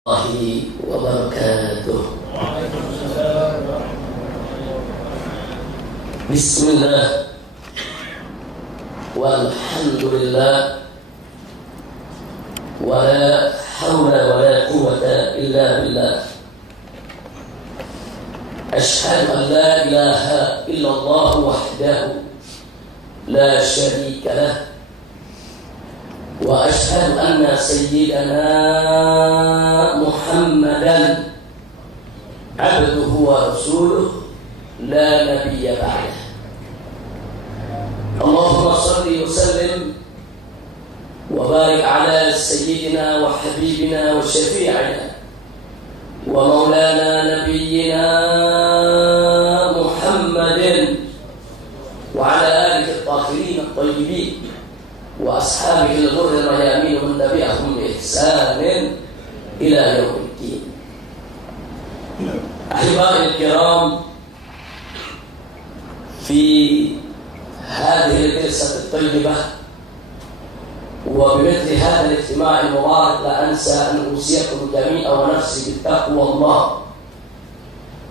Warahmatullahi wabarakatuh. Bismillah walhamdulillah wala hawla wala quwwata illa billah. Ashhadu an la ilaha illallah wahdahu la syarika lah wa ashhadu anna sayyidana Muhammadan abduhu wa rasuluh la nabiyya ba'dah. Allahumma salli wa sallim wa barik ala sayyidina wa habibina wa syafi'ina wa maulana nabiyyina Muhammadin wa ala alihi at-tahirin at-tayyibin wa ashabihi al-ghurri al-mayamin wa man tabi'ahum bi ihsanin ila yaumiddin. Ahibbai al-kiram, fi hadhihi al-jalsah at-tayyibah wa bimithli hadha al-ijtima' al-mubarak la ansa an usiyakum jami'an wa nafsi bittaqwa Allah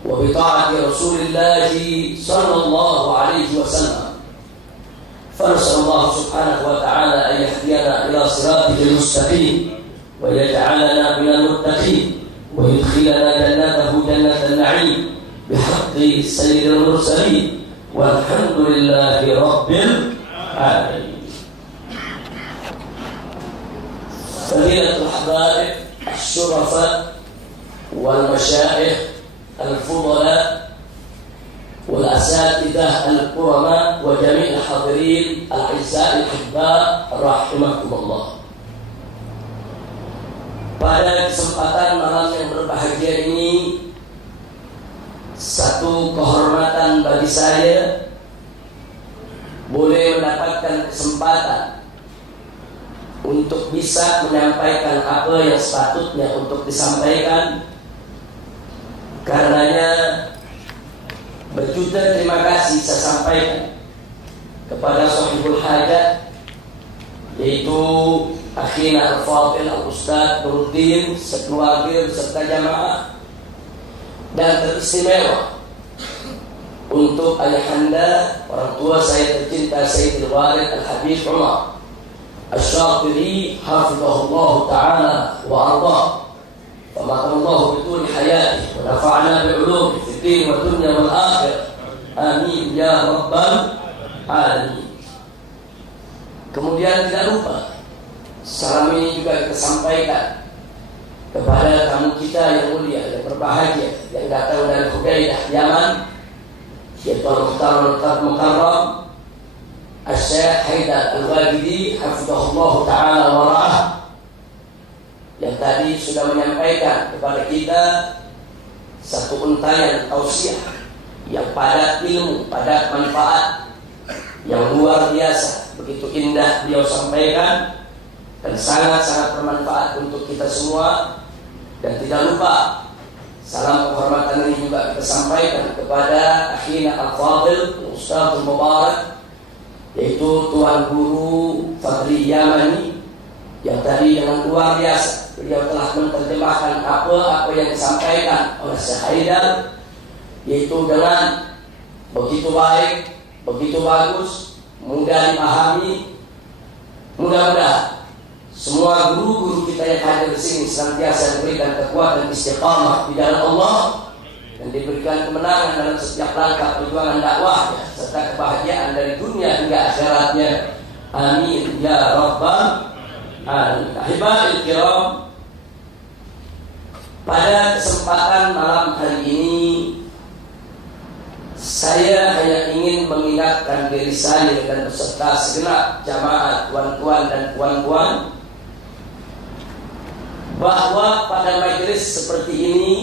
wa bi ta'ati Rasulillah sallallahu alaihi wasallam. فنسأل الله سبحانه وتعالى أن يهدينا إلى صراطه المستقيم ويجعلنا من المتقين ويدخلنا جنته جنة النعيم بحق سيد المرسلين والحمد لله رب العالمين. فضيلة الحبائب الشرفاء والمشايخ الفضلاء والأساتذة الكرماء وجميع الحاضرين الأعزاء الأحباء رحمكم الله. Pada kesempatan malam yang berbahagia ini, satu kehormatan bagi saya boleh mendapatkan kesempatan untuk bisa menyampaikan apa yang sepatutnya untuk disampaikan. Karenanya berjuta terima kasih saya sampaikan kepada sahibul hajat, yaitu akhina al-fadil al-ustadz Nuruddin sekeluarga serta jamaah, dan teristimewa untuk ayahanda orang tua saya tercinta Sayyidul Walid Al-Habib Umar Asy-Syatiri hafizahullah ta'ala wa ardhah. فَمَاتَ اللَّهُ بِطُولِ حَيَاتِهِ وَنَفَعْنَا بِعُلُومِهِ فِي الدِّينِ وَالدُّنْيَا وَالْآخِرَةِ آمين يا رب العالمين. Kemudian tidak lupa salam ini juga kita sampaikan kepada tamu kita yang mulia dan berbahagia yang datang dari Hudaidah, Yaman, yaitu Al-Muhtaram Al-Mukarram Asy-Syaikh Haidar Al-Wajidi hafizahullah ta'ala wa ra'ah, yang tadi sudah menyampaikan kepada kita satu untayan tausiah yang padat ilmu, padat manfaat, yang luar biasa. Begitu indah beliau sampaikan dan sangat-sangat bermanfaat untuk kita semua. Dan tidak lupa salam penghormatan ini juga kita sampaikan kepada akhina al-fadil Ustadz Mubarak, yaitu Tuan Guru Fadli Yamani, yang tadi dengan luar biasa beliau telah menerjemahkan apa yang disampaikan oleh Syekh Haidar, yaitu dengan begitu baik, begitu bagus, mudah dipahami. Mudah-mudahan semua guru-guru kita yang hadir di sini senantiasa diberikan kekuatan istiqamah di jalan Allah dan diberikan kemenangan dalam setiap langkah perjuangan dakwahnya serta kebahagiaan dari dunia hingga akhiratnya. Amin ya rabbal alamin. Ahibbail kiram, pada kesempatan malam hari ini saya hanya ingin mengingatkan diri saya dan beserta segenap jamaah tuan-tuan dan puan-puan bahwa pada majelis seperti ini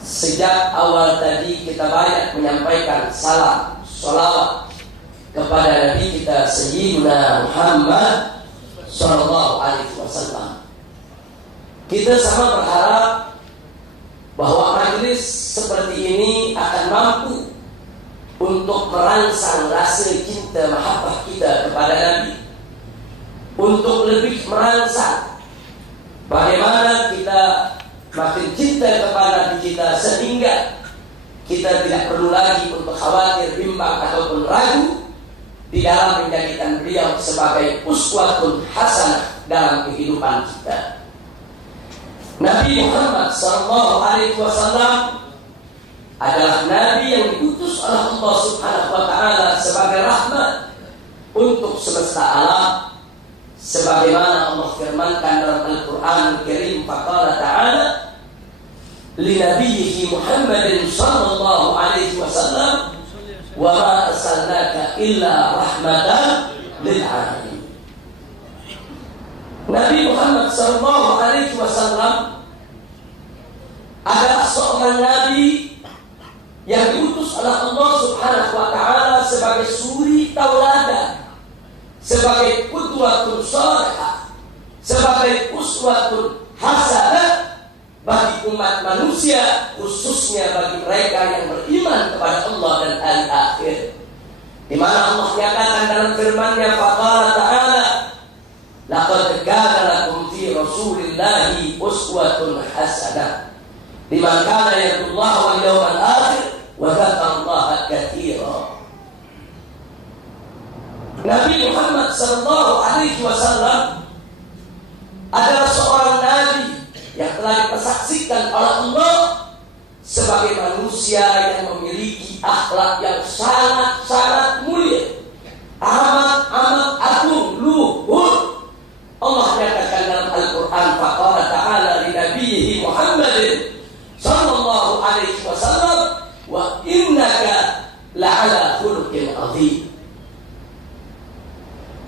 sejak awal tadi kita banyak menyampaikan salam, sholawat kepada Nabi kita Sayyidina Muhammad sallallahu alaihi wasallam. Kita sama berharap bahwa majelis seperti ini akan mampu untuk merangsang rasa cinta mahabbah kita kepada Nabi, untuk lebih merangsang bagaimana kita makin cinta kepada Nabi kita, sehingga kita tidak perlu lagi untuk khawatir, bimbang ataupun ragu di dalam menjadikan beliau sebagai uswatun hasanah dalam kehidupan kita. Nabi Muhammad SAW adalah Nabi yang diutus oleh Allah Subhanahu wa Ta'ala sebagai rahmat untuk semesta alam, sebagaimana Allah firmankan dalam Al-Quran Al-Karim, faqala ta'ala li nabiyhi Muhammadin sallallahu alaihi wasallam wa ma arsalnaka illa rahmatan lil alamin. Nabi Muhammad sallallahu alaihi wasallam adalah seorang nabi yang diutus oleh Allah Subhanahu wa Ta'ala sebagai suri tauladan, sebagai qudwatun shalihah, sebagai uswatun hasanah bagi umat manusia, khususnya bagi mereka yang beriman kepada Allah dan hari akhir. Di mana Allah nyatakan dalam firman-Nya, faqala ta'ala laqad kana lakum fi rasulillahi uswatun hasanah liman kana yarjullaha wal yawmal akhir wa dzakarallaha katsiran. Nabi Muhammad sallallahu alaihi wasallam adalah seorang nabi yang telah dipersaksikan oleh Allah sebagai manusia yang memiliki akhlak yang sangat-sangat mulia, amat agung, luhur. Allah nyatakan dalam Al-Quran, faqala ta'ala li nabiyhi Muhammadin sallallahu alaihi wasallam wa innaka la'ala khuluqin azim.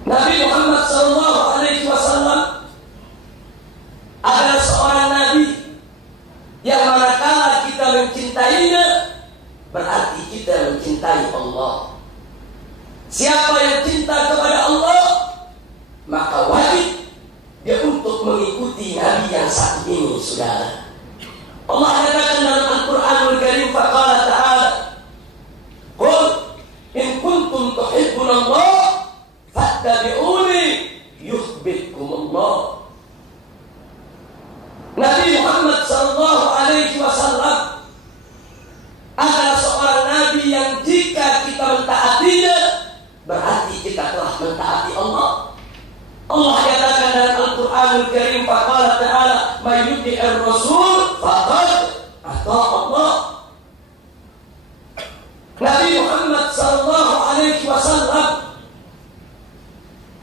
Nabi Muhammad sallallahu alaihi wasallam adalah seorang nabi yang manakala kita mencintainya, berarti kita mencintai Allah. Siapa yang cinta kepada Allah, maka wajib dia untuk mengikuti nabi yang satu ini, saudara. Allah katakan dalam Al-Quranul Karim, faqala ta'ala qul in kuntum tuhibbunallah fattabi'uni yuhibbukumullah. Nabi Muhammad sallallahu alaihi wasallam adalah seorang nabi yang jika kita mentaatinya, berarti kita telah mentaati Allah. Allah katakan dalam Al-Quranul Karim, faqala ta'ala may yuti'ir rasul faqad ata Allah. Nabi Muhammad sallallahu alaihi wasallam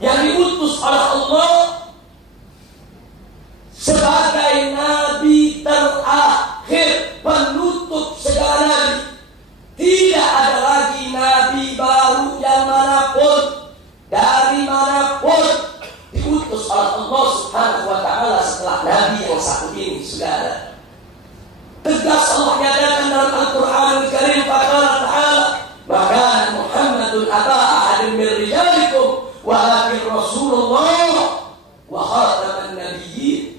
yang diutus oleh Allah sebagai nabi terakhir, penutup segala nabi. Tidak ada lagi nabi baru yang manapun, dari manapun, diutus oleh Allah Subhanahu wa Ta'ala setelah nabi yang satu ini, saudara. Tegas Allah nyatakan dalam Al-Quranul Karim, faqala ta'ala maka Muhammadun aba ahadin min rijalikum walakin Rasulullah wa khataman nabiyyin.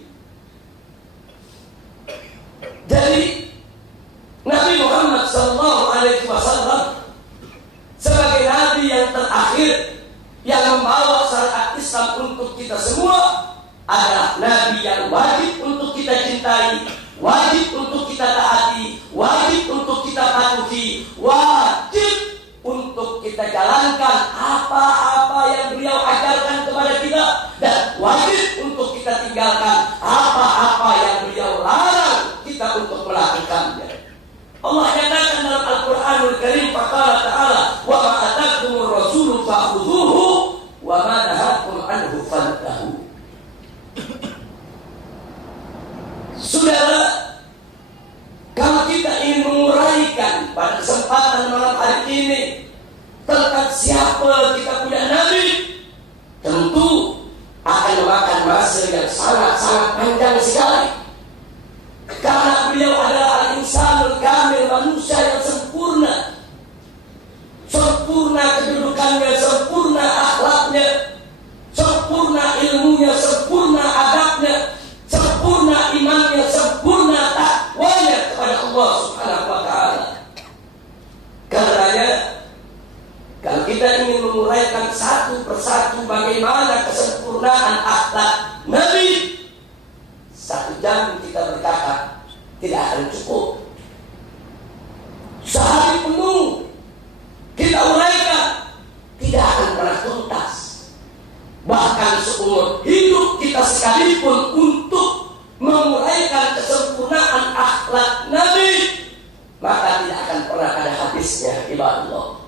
Jadi Nabi Muhammad sallallahu alaihi wasallam sebagai nabi yang terakhir yang membawa syariat Islam untuk kita semua adalah nabi yang wajib untuk kita cintai, wajib untuk kita taati, wajib untuk kita patuhi, wajib untuk kita jalankan apa-apa yang beliau ajarkan kepada kita, dan wajib untuk kita tinggalkan apa-apa yang beliau larang kita untuk melakukannya. Allah nyatakan dalam Al-Quranul Karim, faqala ta'ala wa ma atakumur rasulu fa'khudhuhu wa ma nahakum anhu fantahu. Saudara, kalau kita ingin menguraikan pada kesempatan malam hari ini tentang siapa kita punya nabi, tentu akan memakan masa yang sangat-sangat panjang sekali. Karena beliau adalah al-insanul kamil, manusia yang sempurna, sempurna kedudukannya, sempurna akhlaknya, sempurna ilmunya, sempurna adabnya, sempurna imannya, sempurna takwanya kepada Allah Subhanahu wa Ta'ala. Karenanya, kalau kita ingin menguraikan satu persatu bagaimana kesempurnaan akhlak Nabi, 1 jam kita berkata tidak akan cukup. Sehari penuh kita uraikan, tidak akan pernah tuntas. Bahkan seumur hidup kita sekalipun untuk menguraikan kesempurnaan akhlak Nabi, maka tidak akan pernah ada habisnya, ibadallah.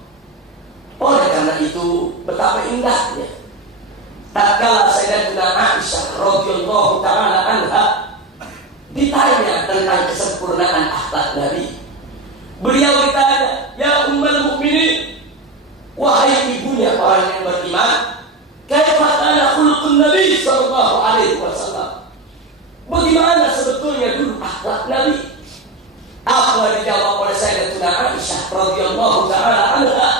Oleh karena itu, betapa indahnya tatkala Sayyidatina Aisyah radhiyallahu taala anha ditanya tentang kesempurnaan akhlak Nabi. Beliau ditanya, "Ya ummul mukminin, wahai ibunya orang yang beriman, kaifa kana khuluqun Nabi sallallahu alaihi wasallam?" Bagaimana sebetulnya dulu akhlak Nabi? Apa dijawab oleh Sayyidatina Aisyah radhiyallahu taala anha?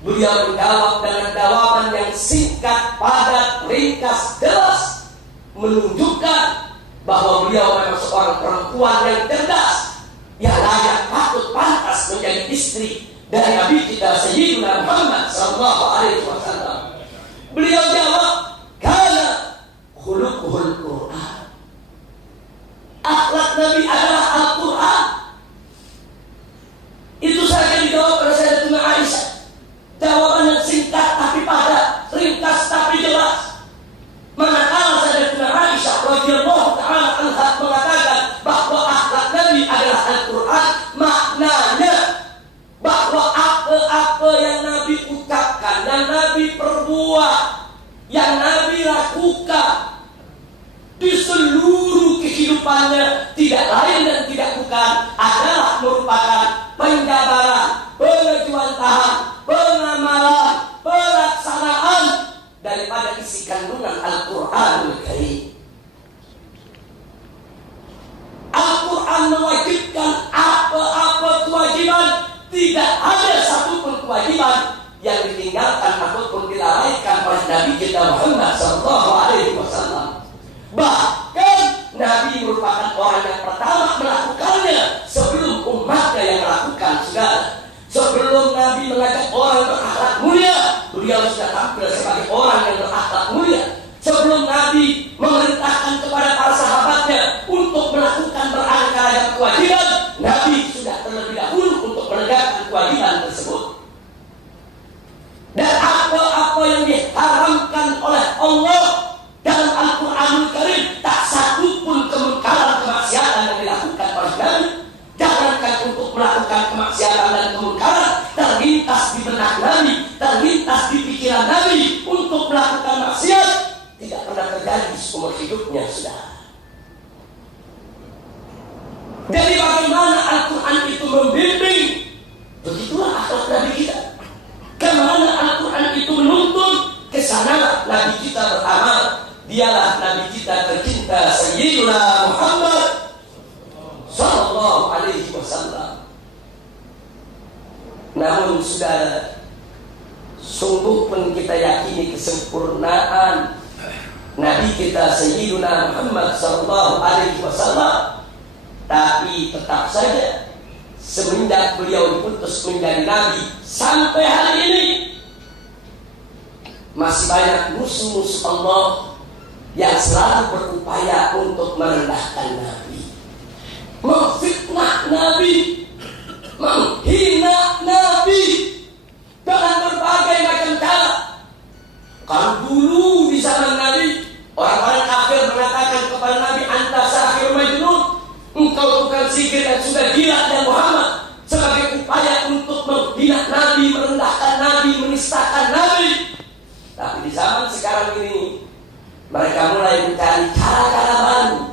Beliau menjawab dengan jawaban yang singkat, padat, ringkas, jelas, menunjukkan bahwa beliau memang seorang perempuan yang cerdas, yang layak, patut, pantas menjadi istri dari Nabi kita Sayyidina Muhammad sallallahu alaihi wasallam. Beliau jawab, "Kana khuluquhul Qur'an." Akhlak Nabi adalah Al-Qur'an. Itu saja dijawab oleh Sayyidatina Aisyah. Jawaban yang singkat tapi padat, ringkas tapi jelas. Manakala Sayyidatina Aisyah radhiyallahu taala anha mengatakan bahwa akhlak Nabi adalah Al-Qur'an, maknanya bahwa apa-apa yang Nabi ucapkan, yang Nabi perbuat, yang Nabi lakukan di seluruh kehidupannya, tidak lain dan tidak bukan adalah merupakan penjabaran, pengejuantahan, pengamalan, pelaksanaan daripada isi kandungan Al-Quranul Karim. Al-Quran mewajibkan apa-apa kewajiban, tidak ada satupun kewajiban yang ditinggalkan ataupun dilalaikan oleh Nabi kita Muhammad sallallahu alaihi wasallam. Bahkan Nabi merupakan orang yang pertama melakukannya sebelum umatnya yang melakukan segala. Sebelum Nabi mengajak orang berakhlak mulia, beliau sudah tampil sebagai orang yang berakhlak mulia. Sebelum Nabi memerintahkan kepada para sahabatnya untuk melakukan beraneka ragam kewajiban, Nabi sudah terlebih dahulu untuk menegakkan kewajiban tersebut. Dan apa-apa yang diharamkan oleh Allah dalam Al-Quranul Karim, tak satu pun kemungkaran kemaksiatan yang dilakukan oleh Nabi. Jangankan untuk melakukan kemaksiatan dan kemungkaran, terlintas di benak Nabi, terlintas di pikiran Nabi untuk melakukan maksiat, tidak pernah terjadi seumur hidupnya sudah. Jadi bagaimana Al-Quran itu membimbing, begitulah akhlak Nabi kita. Kemana Al-Quran itu menuntun, kesana Nabi kita beramal. Dialah Nabi kita tercinta Sayyidina Muhammad sallallahu alaihi wasallam. Namun saudara, sungguh pun kita yakini kesempurnaan Nabi kita Sayyidina Muhammad sallallahu alaihi wasallam, tapi tetap saja semenjak beliau diputus menjadi Nabi sampai hari ini masih banyak musuh-musuh Allah yang selalu berupaya untuk merendahkan Nabi, memfitnah Nabi, menghina Nabi dengan berbagai macam cara. Kalau dulu di zaman Nabi, orang-orang kafir mengatakan kepada Nabi, "Anta sahir majnun," engkau bukan sihir dan sudah gila ya Muhammad, sebagai upaya untuk menghina Nabi, merendahkan Nabi, menistakan Nabi. Tapi di zaman sekarang ini mereka mulai mencari cara-cara baru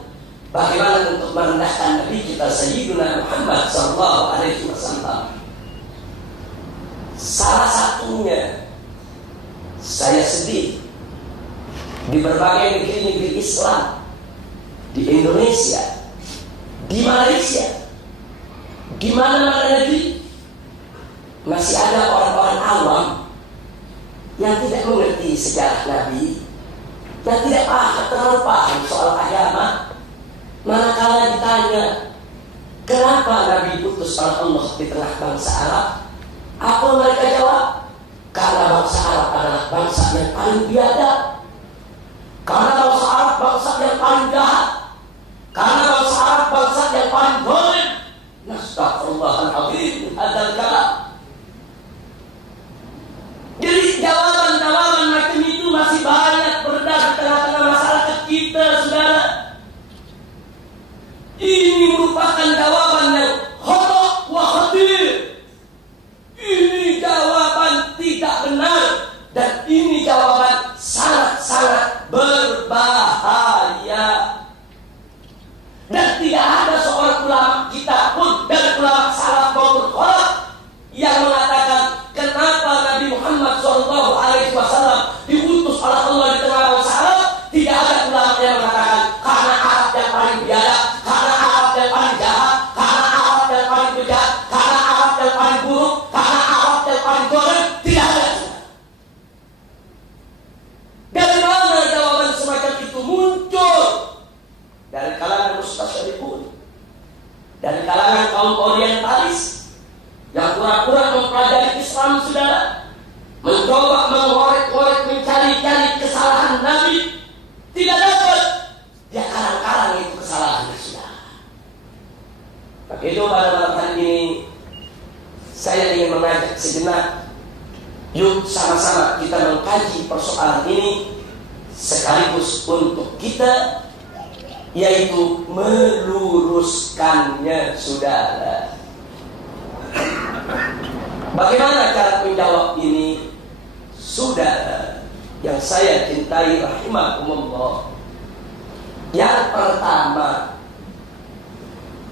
bagaimana untuk merendahkan Nabi kita Sayyidina Muhammad sallallahu alaihi wasallam. Salah satunya, saya sedih di berbagai negeri-negeri Islam, di Indonesia, di Malaysia, di mana-mana negeri, masih ada orang-orang awam yang tidak mengerti sejarah Nabi, yang tidak terlalu paham soal agama. Manakala ditanya kenapa Nabi diutus oleh Allah di tengah bangsa Arab, apa mereka jawab? Karena bangsa Arab adalah bangsa yang paling biadab, karena bangsa Arab bangsa yang paling jahat, karena bangsa Arab bangsa yang paling dolim, Ini merupakan jawaban yang khata' wa khatir. Ini jawaban tidak benar, dan ini jawaban sangat-sangat berbahaya. Dan tidak ada seorang ulama kita pun, dan ulama salaf maupun khalaf, yang mengatakan kenapa Nabi Muhammad SAW diutus oleh Allah di tengah bangsa Arab. Tidak ada ulama yang mengatakan karena Arab yang paling biadab, karena Arab yang paling jahat, karena Arab yang paling bejat, karena Arab yang paling buruk, karena Arab yang paling dolim. Tidak ada. Dari mana jawaban semacam itu muncul? Dari kalangan mustasyriqun, dari kalangan kaum orientalis yang pura-pura mempelajari Islam, saudara, mencoba mengorek-orek, mencari-cari kesalahan Nabi. Tidak dapat, dia karang-karang itu kesalahannya, saudara. Maka itu pada malam hari ini saya ingin mengajak sejenak, yuk sama-sama kita mengkaji persoalan ini sekaligus untuk kita, yaitu meluruskannya, saudara. Bagaimana cara menjawab ini, saudara yang saya cintai rahimakumullah? Yang pertama,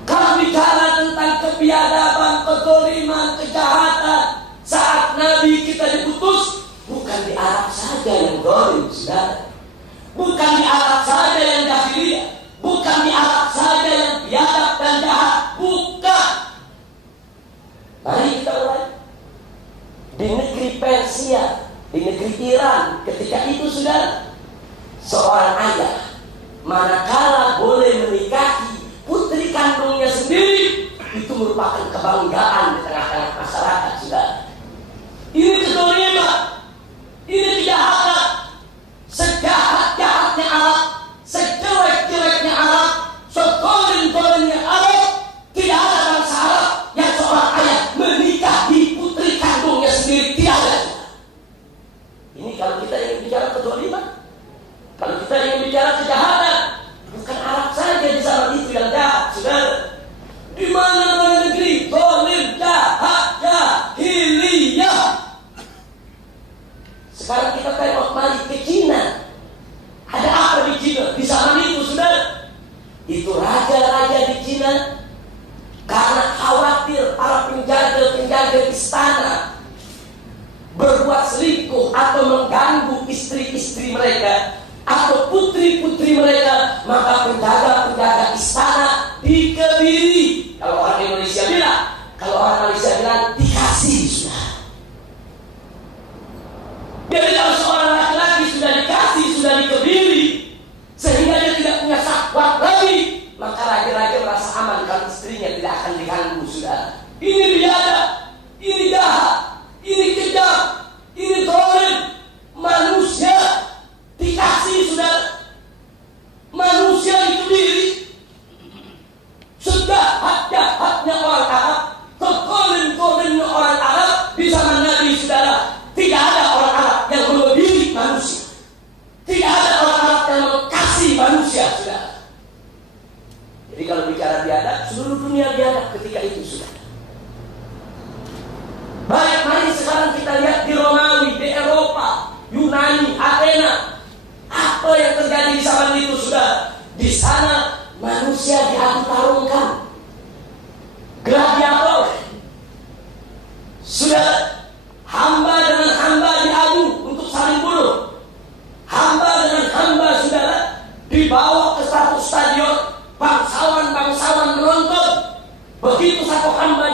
kalau bicara tentang kebiadaban, kezaliman, kejahatan saat Nabi kita diutus, bukan di Arab saja yang zalim, saudara. Bukan di Arab saja yang jahiliyah, bukan di Arab saja yang biadab dan jahat, bukan. Mari kita mulai di negeri Persia, di negeri Iran. Ketika itu, saudara, seorang ayah manakala boleh menikahi putri kandungnya sendiri, itu merupakan kebanggaan di tengah-tengah masyarakat, saudara. Ini kezaliman, ini kejahatan. Sejahat-jahatnya Arab, sejelek-jeleknya Arab, sedolim-dolimnya Arab, tidak ada bangsa Arab yang seorang ayah menikahi putri kandungnya sendiri. Tidak ada. Ini kalau kita ingin bicara kezaliman, kalau kita ingin bicara kejahatan, bukan Arab saja di zaman itu yang jahat, saudara. Di mana-mana negeri zalim, jahat, jahiliyah. Sekarang kita tengok mari ke Cina. Ada apa di Cina? Di zaman itu, saudara, itu raja-raja di Cina karena khawatir para penjaga-penjaga istana berbuat selingkuh atau mengganggu istri-istri mereka atau putri-putri mereka, maka penjaga-penjaga istana dikebiri. Kalau orang Indonesia bilang, dikasih, sudah. Jadi kalau seorang laki-laki sudah dikasih, sudah dikebiri, sehingga dia tidak punya syahwat lagi, maka raja-raja merasa aman kalau istrinya tidak akan diganggu, sudah. Ini biadab, ini jahat, ini kejam, ini zalim. Manusia dikasih, sudah. Manusia dikebiri. Sejahat-jahatnya orang Arab, sezalim-zalimnya orang Arab di zaman Nabi, saudara, tidak ada orang Arab yang melebihi manusia. Tidak ada orang Arab yang mengasihi manusia, saudara. Jadi kalau bicara biadab, seluruh dunia biadab ketika itu, saudara. Baik, mari sekarang kita lihat di Romawi, di Eropa, Yunani, Athena. Apa yang terjadi di zaman itu, saudara? Di sana manusia diadu tarungkan, gladiator, saudara. Hamba dengan hamba diadu untuk saling bunuh. Hamba dengan hamba, saudara, dibawa ke satu stadion, bangsawan-bangsawan menonton. Begitu satu hamba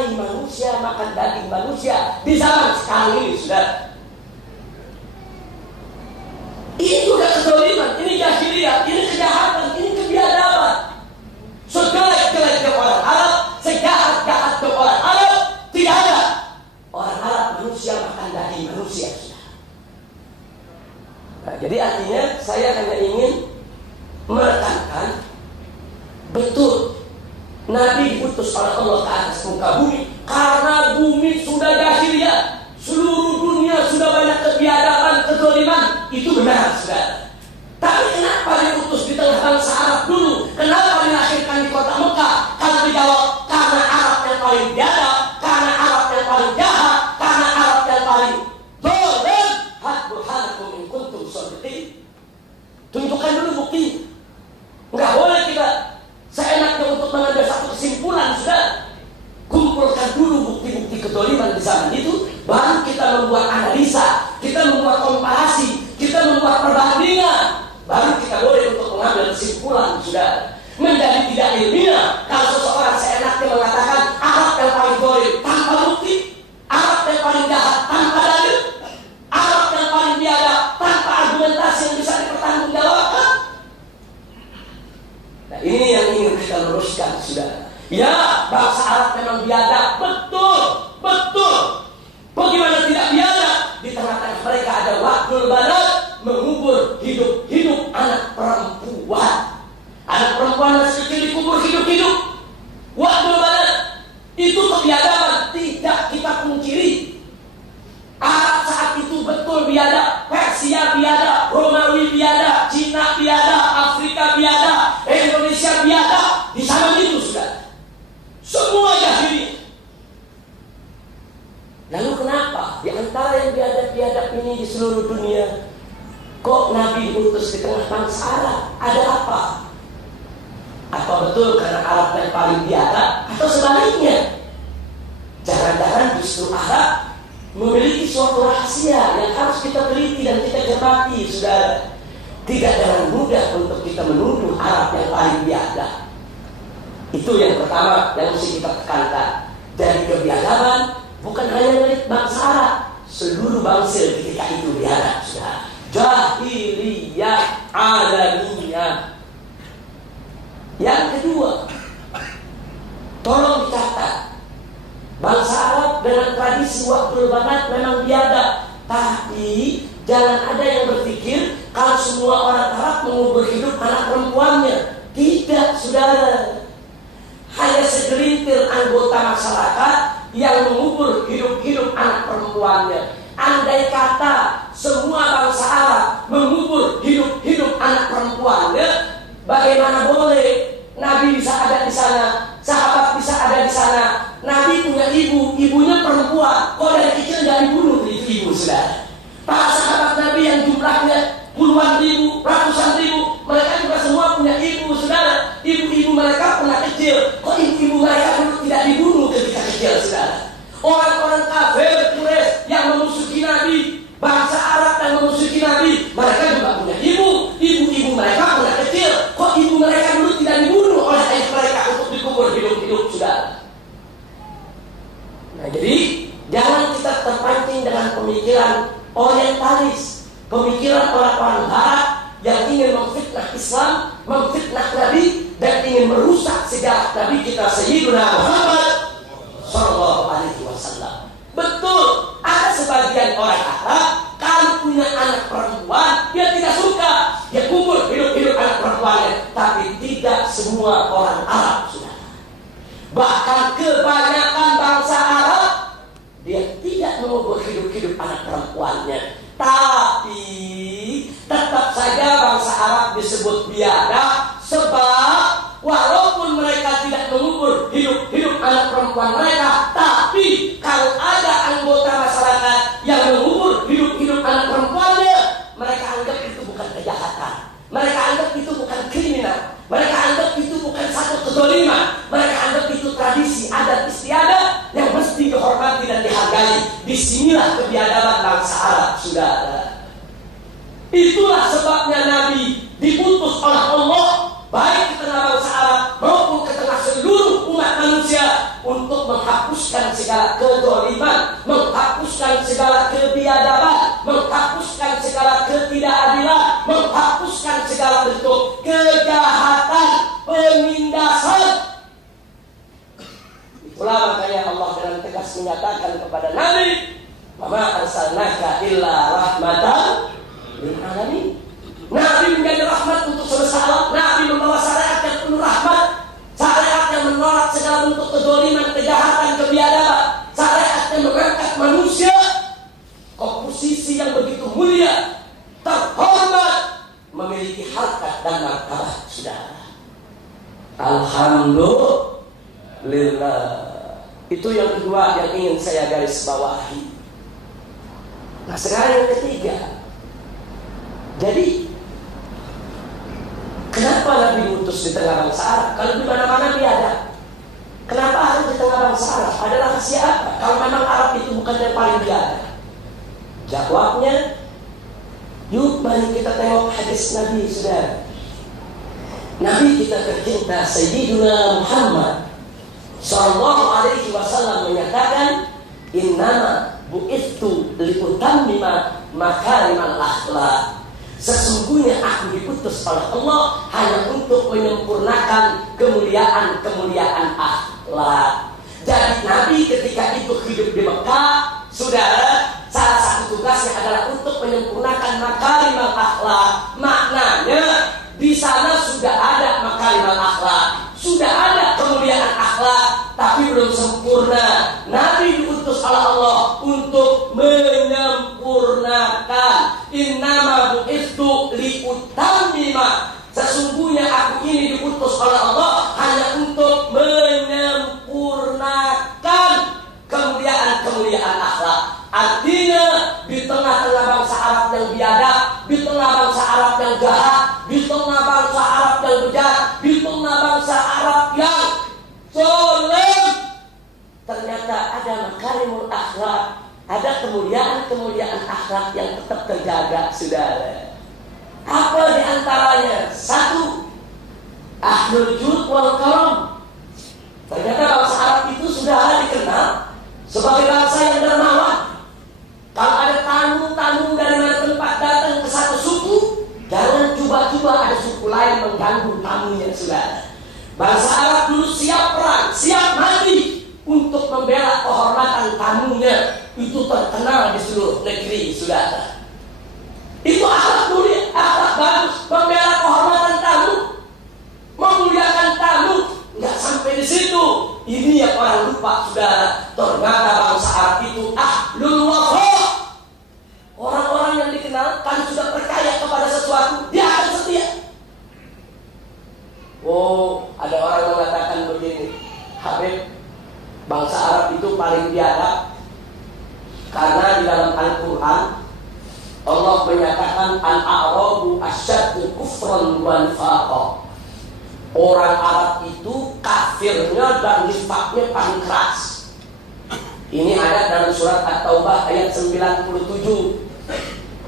mencintai manusia, makan daging manusia di zaman sekarang ini, sudah. Ini juga kezaliman, ini jahiliyah, ini kejahatan, ini kebiadaban. Sejelek-jeleknya orang Arab, sejahat-jahatnya orang Arab, tidak ada orang Arab manusia makan daging manusia, sudah. Nah, jadi artinya saya hanya ingin menekankan betul Nabi diutus oleh Allah ke atas muka bumi karena bumi sudah jahiliyah, seluruh dunia sudah banyak kebiadaban, kezaliman, itu benar, saudara. Tapi kenapa diutus di tengah bangsa Arab dulu? Kenapa dilahirkan di kota Mekah? Kalau dijawab, karena Arab yang paling biadab, karena Arab yang paling jahat, karena Arab yang paling zalim. Burhanakum in kuntum shadiqin. Tunjukkan dulu bukti. Enggak boleh kita seenaknya untuk mengambil satu kesimpulan, sudah. Kumpulkan dulu bukti-bukti kezaliman di zaman itu, baru kita membuat analisa, kita membuat komparasi, kita membuat perbandingan, baru kita boleh untuk mengambil kesimpulan, sudah. Menjadi tidak ilmiah kalau seseorang seenaknya mengatakan Arab yang paling zalim tanpa bukti, Arab yang paling jahat tanpa dalil, Arab yang paling biadab tanpa argumentasi yang bisa dipertanggungjawabkan. Nah, ini yang ingin kita luruskan, sudah. Ya, bangsa Arab memang biadab, betul, betul. Bagaimana tidak biadab? Di tengah-tengah mereka ada waktul banat, mengubur hidup-hidup anak perempuan. Anak perempuan masih kecil dikubur hidup-hidup. Waktul banat itu kebiadaban, tidak kita pungkiri. Arab saat itu betul biadab, Persia biadab, Romawi biadab, Cina biadab, Afrika biadab, Indonesia biadab. Di zaman itu, sudah. Semua jahiliyah. Lalu kenapa di antara yang biadab-biadab ini di seluruh dunia kok Nabi diutus di tengah bangsa Arab? Ada apa? Apa betul karena Arab yang paling biadab atau sebaliknya? Jangan-jangan justru Arab memiliki suatu rahasia yang harus kita teliti dan kita cermati, saudara. Tidak dengan mudah untuk kita menuduh Arab yang paling biadab. Itu yang pertama yang mesti kita tekankan. Dari kebiadaban bukan hanya milik bangsa Arab, seluruh bangsa ketika itu biadab, sudah. Jahiliyah alamiyah. Yang kedua, tolong dicatat, bangsa Arab dengan tradisi waktul banat memang biadab, tapi jangan ada yang berpikir kalau semua orang Arab mengubur hidup anak perempuannya. Tidak, saudara. Hanya segelintir anggota masyarakat yang mengubur hidup-hidup anak perempuannya. Andai kata semua bangsa Arab mengubur hidup-hidup anak perempuannya, bagaimana boleh Nabi bisa ada di sana, sahabat bisa ada di sana. Nabi punya ibu, ibunya perempuan. Kok dari kecil nggak dibunuh ibu, saudara? Para sahabat Nabi yang jumlahnya puluhan ribu, ratusan ribu, mereka juga semua punya ibu, saudara. Ibu-ibu mereka pernah kecil. Kok ibu-ibu mereka dulu tidak dibunuh ketika kecil, saudara? Orang-orang kafir Quraisy yang memusuhi Nabi, bangsa Arab yang memusuhi Nabi, mereka juga punya ibu. Ibu-ibu mereka pernah kecil. Kok ibu mereka dulu tidak dibunuh oleh ayah mereka untuk dikubur hidup-hidup, saudara? Nah, jadi jangan kita terpancing dengan pemikiran orientalis, pemikiran orang-orang Barat yang ingin memfitnah Islam, memfitnah Nabi, dan ingin merusak sejarah Nabi kita Sayyidina Muhammad Sallallahu Alaihi Wasallam. Betul, ada sebagian orang Arab kalau punya anak perempuan dia tidak suka, dia kubur hidup-hidup anak perempuannya. Tapi tidak semua orang Arab, sudah. Bahkan kebanyakan bangsa Arab dia tidak mengubur hidup-hidup anak perempuannya. Tapi tetap saja bangsa Arab disebut biadab, sebab walaupun mereka tidak mengubur hidup-hidup anak perempuan mereka, tapi kalau ada anggota masyarakat yang mengubur hidup-hidup anak perempuannya, mereka anggap itu bukan kejahatan, mereka anggap itu bukan kriminal, mereka anggap itu bukan satu kezaliman, mereka anggap itu tradisi adat istiadat yang mesti dihormati dan dihargai. Disinilah kebiadaban bangsa Arab, saudara. Itulah sebabnya Nabi diputus oleh Allah baik ke tengah bangsa Arab maupun ke tengah seluruh umat manusia untuk untuk menghapuskan segala kedzaliman, menghapuskan segala kebiadaban, menghapuskan segala ketidakadilan, menghapuskan segala bentuk kejahatan, penindasan. Itulah makanya Allah dengan tegas menyatakan kepada Nabi, "Wa ma arsalnaka illa rahmatan lil alamin." Nabi menjadi rahmat untuk semesta alam. Nabi membawa syariat yang penuh rahmat, syariat yang menolak segala bentuk kezaliman, kejahatan, kebiadaban, syariat yang mengangkat manusia ke posisi yang begitu mulia, terhormat, memiliki harkat dan martabat. Saudara, alhamdulillah. Itu yang kedua yang ingin saya garis bawahi. Nah, sekarang yang ketiga. Jadi kenapa Nabi diutus di tengah bangsa Arab? Kalau di mana-mana dia ada. Kenapa harus di tengah bangsa Arab? Ada rahasia apa? Kalau memang Arab itu bukan yang paling biada. Jawabnya, yuk mari kita tengok hadis Nabi, saudara. Nabi kita tercinta Sayyidina Muhammad Sallallahu Alaihi Wasallam menyatakan, "Innama bu'ithu liutammima makarimal akhlak." Sesungguhnya aku diutus oleh Allah hanya untuk menyempurnakan kemuliaan-kemuliaan akhlak. Jadi Nabi ketika itu hidup di Mekah, saudara, salah satu tugasnya adalah untuk menyempurnakan makarimal akhlak. Maknanya di sana sudah ada makarimal akhlak, sudah ada kemuliaan akhlak, tapi belum sempurna. Nabi diutus oleh Allah untuk menyempurnakan. Innama bu'ithu liutammima. Sesungguhnya aku ini diutus oleh Allah hanya untuk menyempurnakan kemuliaan-kemuliaan akhlak. Artinya di tengah-tengah bangsa Arab yang biadab, di tengah bangsa Arab yang jahat, di tengah bangsa Arab yang bejat, di tengah bangsa Arab yang zalim, ternyata ada makarimul akhlak, ada kemuliaan-kemuliaan akhlak yang tetap terjaga, saudara. Apa di antaranya? Satu, ahlul jud wal karam. Ternyata bangsa Arab itu sudah dikenal sebagai bangsa yang dermawan. Kalau ada tamu-tamu dari mana tempat datang ke satu suku, jangan coba-coba ada suku lain mengganggu tamunya, saudara. Bangsa Arab dulu siap perang, siap mati untuk membela kehormatan tamunya. Itu terkenal di seluruh negeri, saudara. Itu akhlak mulia, akhlak bagus, membela kehormatan tamu, memuliakan tamu. Nggak sampai di situ. Ini yang orang lupa, saudara. Ternyata bangsa Arab itu ahlul wafa. Orang-orang yang dikenal kan sudah percaya kepada sesuatu, dia akan setia. Oh, ada orang mengatakan begini, Habib, bangsa Arab itu paling biadab karena di dalam Al-Quran Allah menyatakan al-a'rabu asyaddu kufran wa nifaqan. Orang Arab itu kafirnya dan nifaknya paling keras. Ini ada dalam surat At-Taubah ayat 97.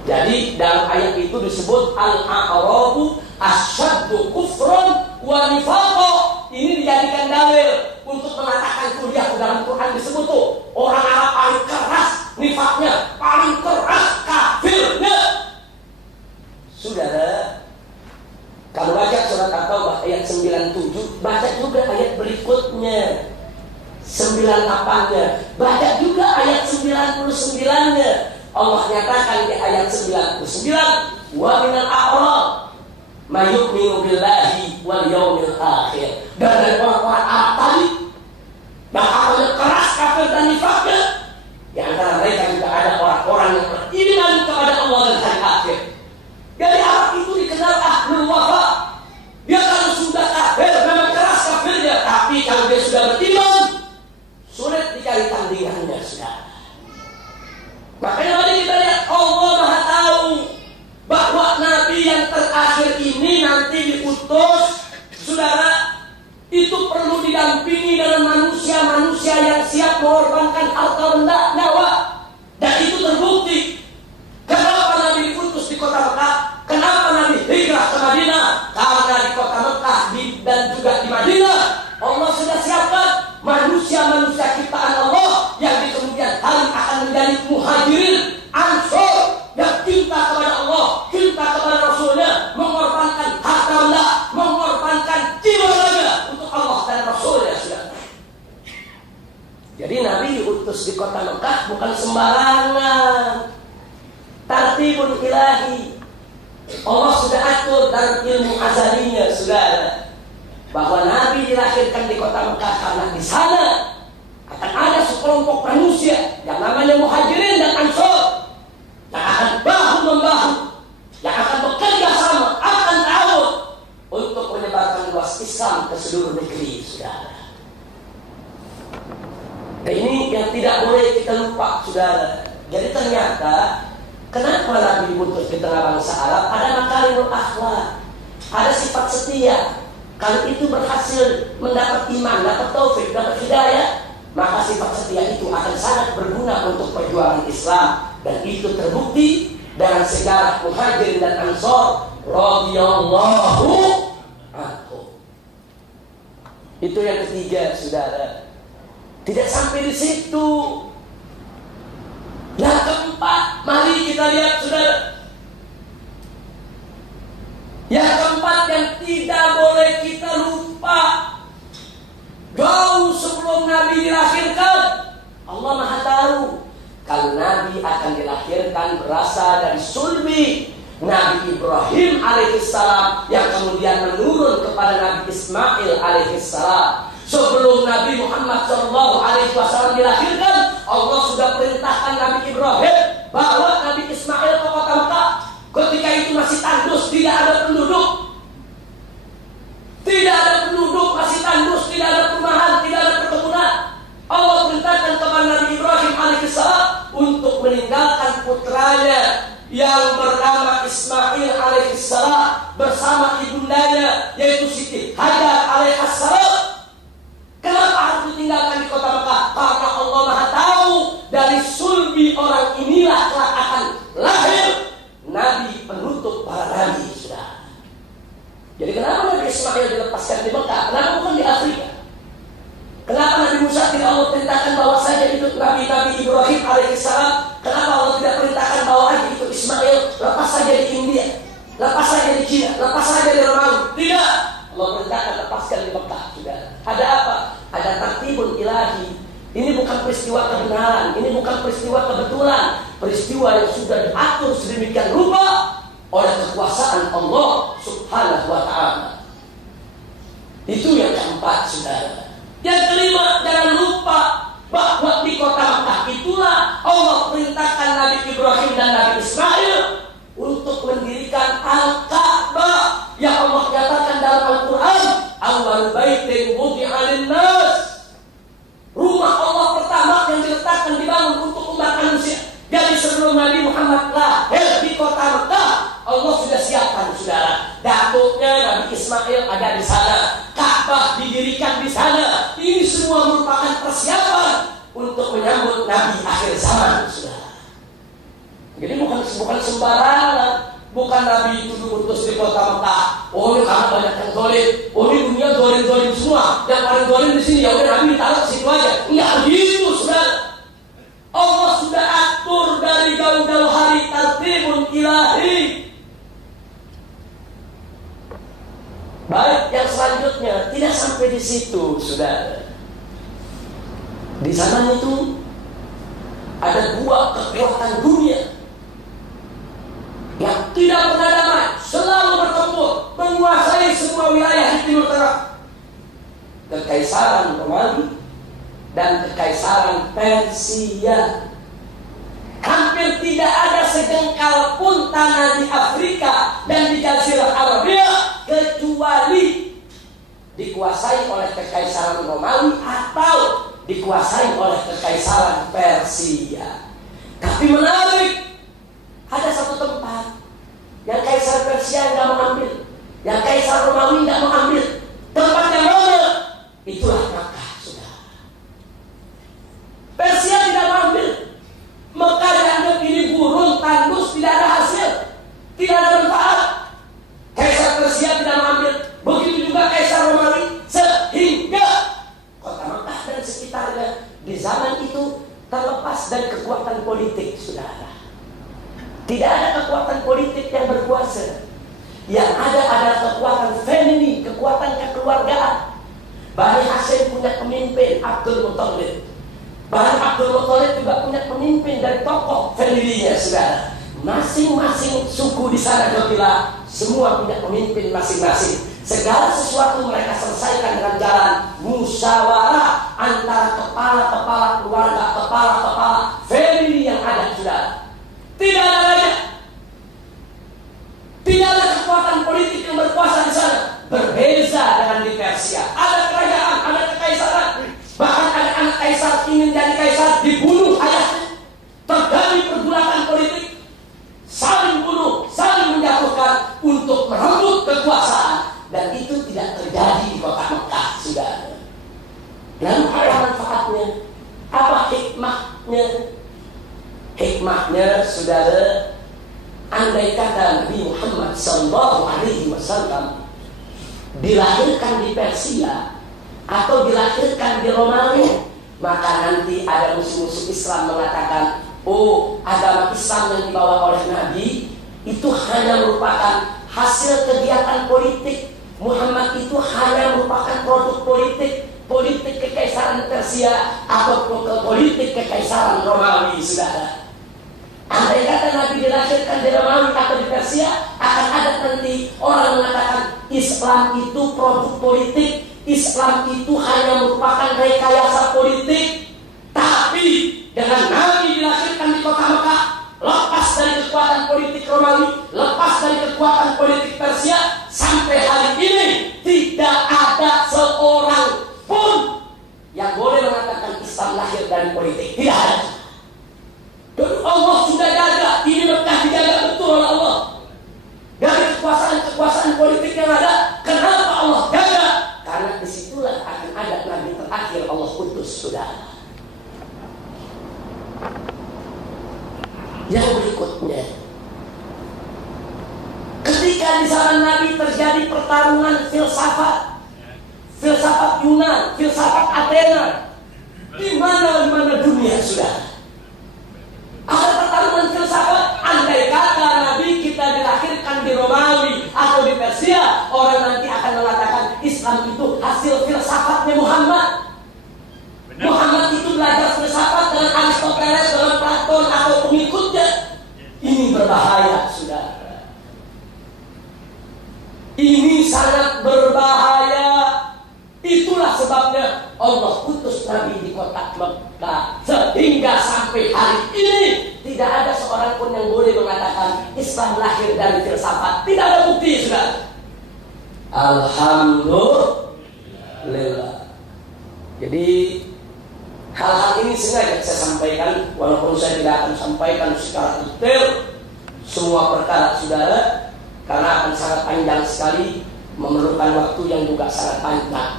Jadi dalam ayat itu disebut al-a'rabu asyaddu kufran wa nifaqan. Ini dijadikan dalil untuk mengatakan kuliah dalam Quran disebut tuh orang Arab paling keras nifaknya, paling keras kafirnya. Saudara, kalau baca surat At-Taubah ayat 97, baca juga ayat berikutnya 98-nya, baca juga ayat 99-nya. Allah nyatakan di ayat 99, wa minal a'rab may yu'minu billahi wal yawmil akhir. Dan dari orang-orang Arab tadi yang akalnya keras kafir dan nifaknya, di antara mereka juga ada orang-orang yang beriman kepada Allah dan hari akhir. Jadi Arab itu dikenal ahlul wafa. Dia kalau sudah kafir memang keras kafirnya, tapi kalau dia sudah beriman sulit dicari tandingannya, saudara. Makanya mari kita lihat, Allah Maha tahu bahwa Nabi yang terakhir ini nanti diutus, saudara, itu perlu didampingi dengan manusia-manusia yang siap mengorbankan harta benda, nyawa. Dan itu terbukti. Kenapa Nabi diutus di kota Mekah? Kenapa Nabi hijrah ke Madinah? Karena di kota Mekah dan juga di Madinah Allah sudah siapkan manusia-manusia Jadi Nabi diutus di kota Mekah bukan sembarangan. Tartibun ilahi. Allah sudah atur dalam ilmu azalinya, saudara, bahwa Nabi dilahirkan di kota Mekah karena di sana akan ada sekelompok manusia yang namanya Muhajirin dan Ansor yang akan bahu membahu, yang akan bekerja sama, akan ta'awun untuk menyebarkan luas Islam ke seluruh negeri, saudara. Dan ini yang tidak boleh kita lupa, saudara. Jadi ternyata kenapa Nabi diutus di tengah bangsa Arab? Ada makarimul akhlak, ada sifat setia. Kalau itu berhasil mendapat iman, dapat taufik, dapat hidayah, maka sifat setia itu akan sangat berguna untuk perjuangan Islam. Dan itu terbukti dalam sejarah Muhajirin dan Ansor radhiyallahu anhu. Itu yang ketiga, saudara. Tidak sampai di situ. Yang keempat, mari kita lihat, saudara. Yang keempat yang tidak boleh kita lupa, jauh sebelum Nabi dilahirkan, Allah Maha tahu kalau Nabi akan dilahirkan berasal dari sulbi Nabi Ibrahim alaihissalam yang kemudian menurun kepada Nabi Ismail alaihissalam. Sebelum Nabi Muhammad SAW dilahirkan, Allah sudah perintahkan Nabi Ibrahim bawa Nabi Ismail ke kota Mekah. Ketika itu masih tandus, tidak ada penduduk. Tidak ada penduduk, masih tandus, tidak ada perumahan, tidak ada perkebunan. Allah perintahkan kepada Nabi Ibrahim alaihissalam untuk meninggalkan putranya yang bernama Ismail alaihissalam bersama ibundanya yaitu Siti Hajar alaihissalam. Kenapa harus ditinggalkan di kota Mekah? Karena Allah Maha tahu dari sulbi orang inilah kelak akan lahir Nabi penutup para nabi, sudah. Jadi kenapa Nabi Ismail dilepaskan di Mekah? Kenapa bukan di Afrika? Kenapa Nabi Musa tidak Allah perintahkan bawa saja itu Nabi Ibrahim alaihissalam? Kenapa Allah tidak perintahkan bawa aja itu Ismail, lepas saja di India, lepas saja di Cina, lepas saja di Romawi? Tidak. Allah perintahkan lepaskan di Mekah, sudah. Ada apa? Ada tartibun ilahi. Ini bukan peristiwa kebenaran, ini bukan peristiwa kebetulan, peristiwa yang sudah diatur sedemikian rupa oleh kekuasaan Allah Subhanahu wa ta'ala. Itu yang keempat, saudara. Yang kelima, jangan lupa bahwa di kota Mekah itulah Allah perintahkan Nabi Ibrahim dan Nabi Ismail untuk mendirikan Al-Ka'bah yang Allah nyatakan dalam Al-Quran, awwal baitin wudi'a lin-nas. Rumah Allah pertama yang diletakkan dibangun untuk umat manusia. Jadi sebelum Nabi Muhammad lahir di kota Mekah, Allah sudah siapkan, saudara. Datuknya Nabi Ismail ada di sana, Ka'bah didirikan di sana. Ini semua merupakan persiapan untuk menyambut Nabi akhir zaman, saudara. Jadi bukan sembarangan. Bukan Nabi itu diutus di kota Mekah. Oh, ini karena banyak yang dolim. Oh, ini dunia dolim semua. Yang paling dolim di sini, ya udah Nabi ditaruh situ aja. Enggak gitu, saudara. Allah sudah atur dari jauh-jauh hari, tartibun ilahi. Baik, yang selanjutnya tidak sampai di situ, saudara. Di sana itu ada dua kekuatan dunia yang tidak pernah damai, selalu bertempur, menguasai semua wilayah di Timur Tengah. Kekaisaran Romawi dan Kekaisaran Persia. Hampir tidak ada sejengkal pun tanah di Afrika dan di Jazirah Arabia kecuali dikuasai oleh Kekaisaran Romawi atau dikuasai oleh Kekaisaran Persia. Tapi menarik, ada satu tempat yang Kaisar Persia nggak mau ambil, yang Kaisar Romawi nggak mau ambil. Tempat yang mana? Itulah Mekah, sudah. Persia tidak mau ambil. Mekah dianggap ini gurun, tandus, tidak ada hasil, tidak ada manfaat. Kaisar Persia tidak mau ambil. Begitu juga Kaisar Romawi, sehingga kota Mekah dan sekitarnya di zaman itu terlepas dari kekuatan politik, saudara. Tidak ada kekuatan politik yang berkuasa. Yang ada adalah kekuatan feminin, kekuatan kekeluargaan. Bani Hashim punya pemimpin Abdul Muttalib. Bani Abdul Muthalib juga punya pemimpin dari tokoh familinya, saudara. Masing-masing suku di sana Qabilah semua punya pemimpin masing-masing. Segala sesuatu mereka selesaikan dengan jalan musyawarah antara kepala-kepala keluarga, kepala-kepala family yang ada, saudara. Tidak ada lagi. Tidak ada kekuatan politik yang berkuasa di sana. Berbeza dengan di Persia. Ada kerajaan, ada kekaisaran. Bahkan ada anak kaisar ingin jadi kaisar, dibunuh ayahnya. Terjadi pergulakan politik, saling bunuh, saling menjatuhkan untuk merebut kekuasaan. Dan itu tidak terjadi di kota Mekah, saudara. Lalu apa manfaatnya? Apa hikmahnya? Hikmahnya, saudara, andai kata Nabi Muhammad SAW dilahirkan di Persia atau dilahirkan di Romawi, maka nanti ada musuh-musuh Islam mengatakan, oh, agama Islam yang dibawa oleh Nabi itu hanya merupakan hasil kegiatan politik. Muhammad itu hanya merupakan produk politik kekaisaran Persia atau politik kekaisaran Romawi, saudara. Andai kata Nabi dilahirkan di Romawi atau di Persia, akan ada nanti orang mengatakan Islam itu produk politik, Islam itu hanya merupakan rekayasa politik. Tapi dengan Nabi dilahirkan di kota Mekah, lepas dari kekuatan politik Romawi, lepas dari kekuatan politik Persia, sampai hari ini tidak ada seorang pun yang boleh mengatakan Islam lahir dari politik. Tidak ada. Dan Allah sudah jaga, ini Mekah dijaga betul oleh Allah. Dari kekuasaan politik yang ada, kenapa Allah jaga? Karena disitulah akan ada Nabi terakhir Allah utus, saudara. Yang berikutnya, ketika di zaman Nabi terjadi pertarungan filsafat Yunan, filsafat Athena, di mana dunia, sudah ada pertarungan filsafat. Andai kata Nabi kita dilahirkan di Romawi atau di Persia, orang nanti akan mengatakan Islam itu hasil filsafatnya Muhammad. Muhammad itu belajar filsafat dengan Aristoteles, dengan Platon atau pengikutnya. Ini berbahaya, saudara. Ini sangat berbahaya. Itulah sebabnya Allah utus Nabi di kota Mekah, sehingga sampai hari ini tidak ada seorang pun yang boleh mengatakan Islam lahir dari filsafat. Tidak ada bukti, saudara. Alhamdulillah. Jadi hal-hal ini sengaja saya sampaikan, walaupun saya tidak akan sampaikan secara detail semua perkara, saudara, karena akan sangat panjang sekali, memerlukan waktu yang juga sangat panjang.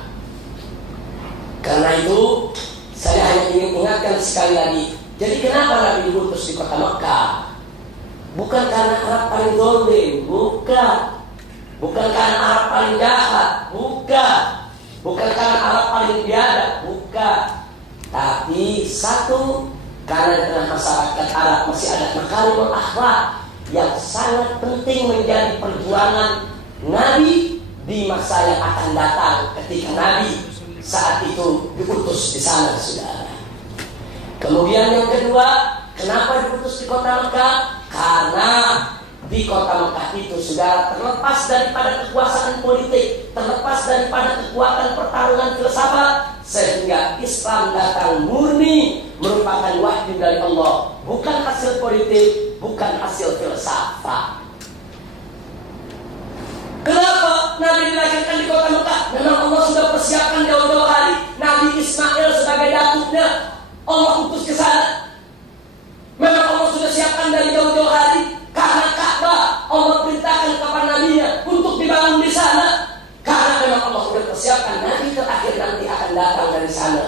Karena itu saya hanya ingin ingatkan sekali lagi. Jadi kenapa Nabi diutus di kota Mekah? Bukan karena Arab paling zalim, bukan. Bukan karena Arab paling jahat, bukan. Bukan karena Arab paling biadab, bukan. Tapi satu, karena dengan masyarakat Arab masih ada makarimul akhlak yang sangat penting menjadi perjuangan Nabi di masa yang akan datang ketika Nabi saat itu diutus di sana, saudara. Kemudian yang kedua, kenapa diutus di kota Mekah? Karena di kota Mekah itu, saudara, terlepas daripada kekuasaan politik, terlepas daripada kekuatan pertarungan filsafat, sehingga Islam datang murni merupakan wahyu dari Allah, bukan hasil politik, bukan hasil filsafat. Kenapa Nabi dilahirkan di kota Mekah? Memang Allah sudah persiapkan jauh-jauh hari. Nabi Ismail sebagai datuknya Allah utus ke sana. Memang Allah sudah siapkan dari jauh-jauh hari. Karena Ka'bah Allah perintahkan kepada Nabi-Nya untuk dibangun di sana. Karena memang Allah sudah persiapkan Nabi terakhir nanti akan datang dari sana.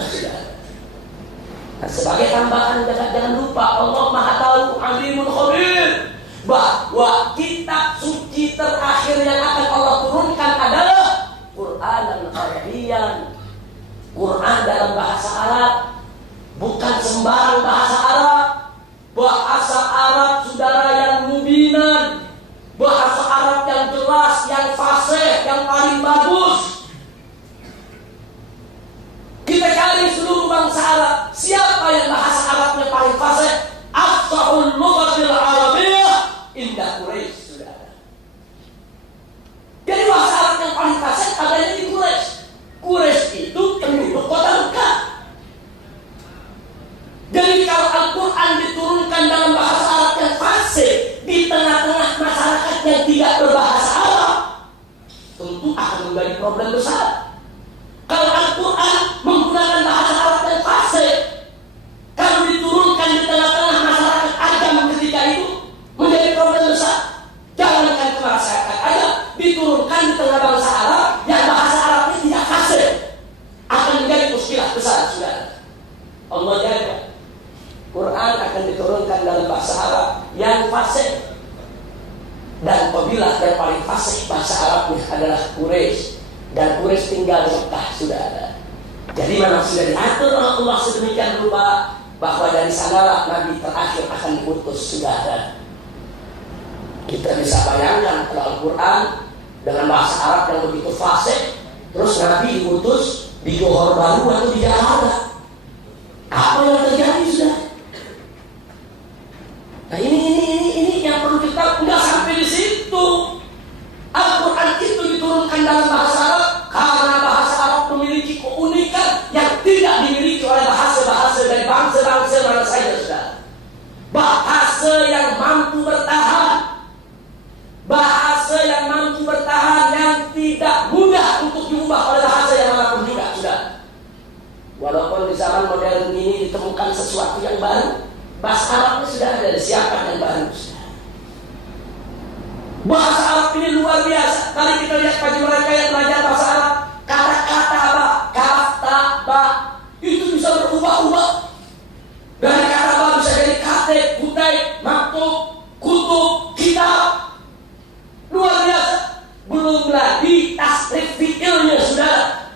Nah, sebagai tambahan, jangan lupa Allah Maha Tahu, Alimul Khabir, bahwa kitab suci terakhir yang akan Allah turunkan adalah Quran dan Arabian. Quran dalam bahasa Arab, bukan sembarang bahasa Arab. Bahasa Arab, saudara, yang mubinan, bahasa Arab yang jelas, yang fasih, yang paling bagus. Kita cari seluruh bangsa Arab, siapa yang di tengah-tengah masyarakat yang tidak berbahasa Arab, tentu akan menjadi problem besar. Kalau Al-Quran menggunakan bahasa Arab yang fasih, kalau diturunkan di tengah-tengah masyarakat ajam ketika itu, menjadi problem besar. Jangankan ke masyarakat ajam, diturunkan di tengah bangsa Arab yang bahasa Arabnya tidak fasih, akan menjadi muskilah besar, saudara. Allah jaga. Quran akan diturunkan dalam bahasa Arab yang fasih, dan kabilah yang paling fasih bahasa Arabnya adalah Quraisy, dan Quraisy tinggal di Mekah, saudara. Jadi memang sudah diatur oleh Allah sedemikian rupa bahwa dari sanalah Nabi terakhir akan diutus, saudara. Kita bisa bayangkan kalau Al-Quran dengan bahasa Arab yang begitu fasih, terus Nabi diutus di Johor Baru atau di Jakarta, apa yang terjadi, saudara? Nah ini yang perlu kita, nggak sampai di situ. Al-Quran itu diturunkan dalam bahasa Arab karena bahasa Arab memiliki keunikan yang tidak dimiliki oleh bahasa-bahasa dari bangsa-bangsa mana saja, saudara. Bahasa yang mampu bertahan, bahasa yang mampu bertahan, yang tidak mudah untuk diubah oleh bahasa yang manapun juga, saudara. Walaupun di zaman modern ini ditemukan sesuatu yang baru, bahasa Arabnya sudah ada, disiapkan yang baru, saudara. Bahasa Arab ini luar biasa. Kali kita lihat bagi mereka yang belajar bahasa Arab, kata-kata apa? Kata ba itu bisa berubah-ubah. Dari kata ba bisa jadi kate, kutai, maktub, kutub, kitab. Luar biasa. Belum lagi tasrif fi'ilnya, saudara.